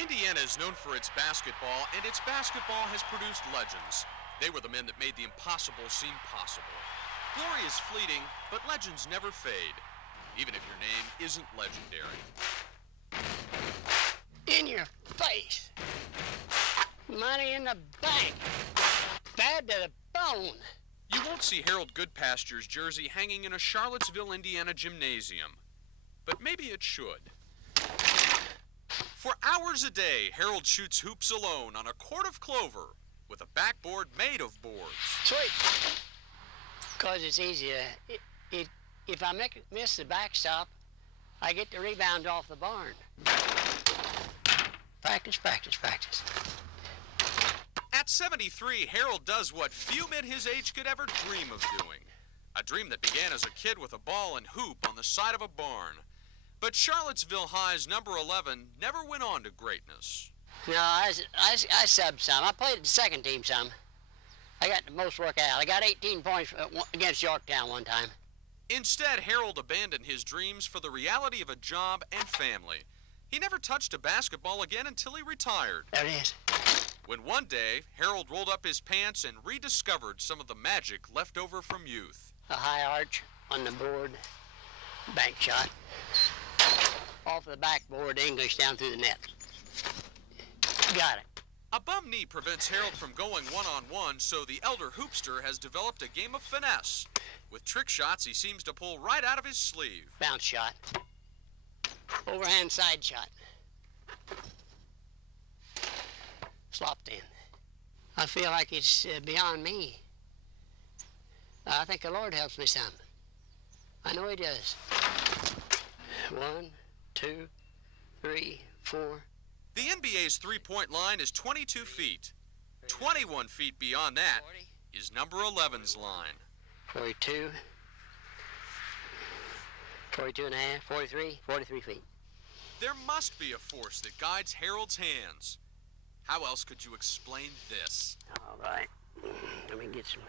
Indiana is known for its basketball, and its basketball has produced legends. They were the men that made the impossible seem possible. Glory is fleeting, but legends never fade, even if your name isn't legendary. In your face. Money in the bank. Bad to the bone. You won't see Harold Goodpasture's jersey hanging in a Charlottesville, Indiana gymnasium, but maybe it should. For hours a day, Harold shoots hoops alone on a quart of clover with a backboard made of boards. Sweet. Because it's easy. If I miss the backstop, I get the rebound off the barn. Practice, practice, practice. At 73, Harold does what few men his age could ever dream of doing. A dream that began as a kid with a ball and hoop on the side of a barn. But Charlottesville High's number 11 never went on to greatness. No, I subbed some. I played the second team some. I got the most work out. I got 18 points against Yorktown one time. Instead, Harold abandoned his dreams for the reality of a job and family. He never touched a basketball again until he retired. There it is. When one day, Harold rolled up his pants and rediscovered some of the magic left over from youth. A high arch on the board, bank shot. Off the backboard, English down through the net. Got it. A bum knee prevents Harold from going one-on-one, so the elder hoopster has developed a game of finesse. With trick shots, he seems to pull right out of his sleeve. Bounce shot. Overhand side shot. Slopped in. I feel like it's beyond me. I think the Lord helps me some. I know He does. 1, 2, 3, 4. The NBA's three-point line is 22 feet. 21 feet beyond that is number 11's line. 42, 42 and a half, 43, 43 feet. There must be a force that guides Harold's hands. How else could you explain this? All right. Let me get some.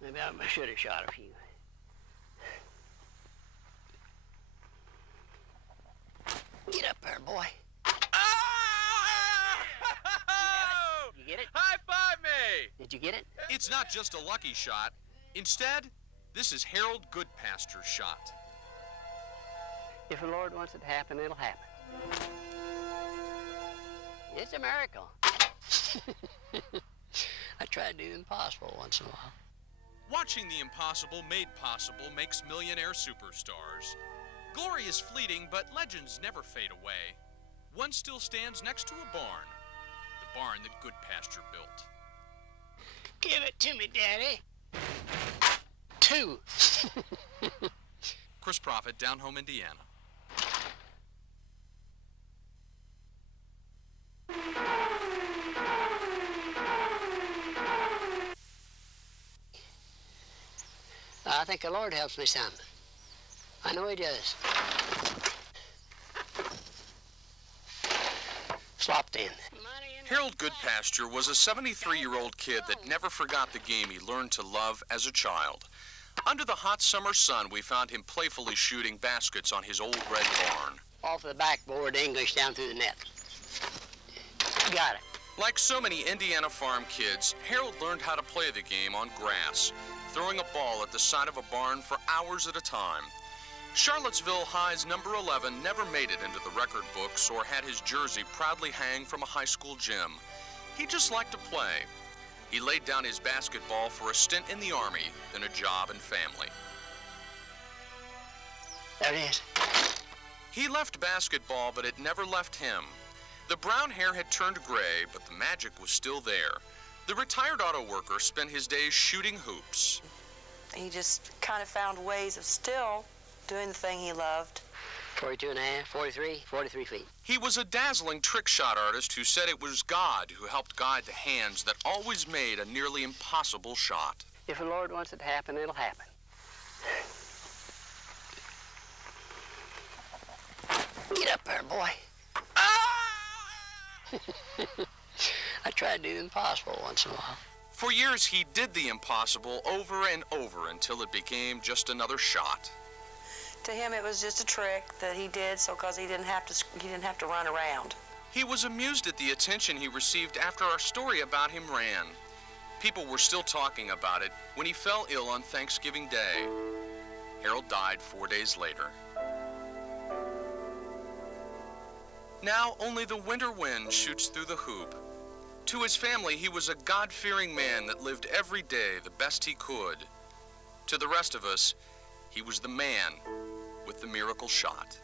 Maybe I should have shot a few. Get up there, boy. Ah! You get it? High five me! Did you get it? It's not just a lucky shot. Instead, this is Harold Goodpasture's shot. If the Lord wants it to happen, it'll happen. It's a miracle. I try to do the impossible once in a while. Watching the impossible made possible makes millionaire superstars. Glory is fleeting, but legends never fade away. One still stands next to a barn. The barn that Goodpasture built. Give it to me, Daddy. 2. Chris Proffitt, Down Home, Indiana. I think the Lord helps me some. I know He does. Slopped in. Harold Goodpasture was a 73-year-old kid that never forgot the game he learned to love as a child. Under the hot summer sun, we found him playfully shooting baskets on his old red barn. Off the backboard, English down through the net. Got it. Like so many Indiana farm kids, Harold learned how to play the game on grass, throwing a ball at the side of a barn for hours at a time. Charlottesville High's number 11 never made it into the record books or had his jersey proudly hang from a high school gym. He just liked to play. He laid down his basketball for a stint in the Army, then a job and family. There it is. He left basketball, but it never left him. The brown hair had turned gray, but the magic was still there. The retired auto worker spent his days shooting hoops. He just kind of found ways of still doing the thing he loved. 42 and a half, 43, 43 feet. He was a dazzling trick shot artist who said it was God who helped guide the hands that always made a nearly impossible shot. If the Lord wants it to happen, it'll happen. Get up there, boy. I try to do the impossible once in a while. For years, he did the impossible over and over until it became just another shot. To him, it was just a trick that he did so because he didn't have to run around. He was amused at the attention he received after our story about him ran. People were still talking about it when he fell ill on Thanksgiving Day. Harold died 4 days later. Now only the winter wind shoots through the hoop. To his family, he was a God-fearing man that lived every day the best he could. To the rest of us, he was the man with the miracle shot.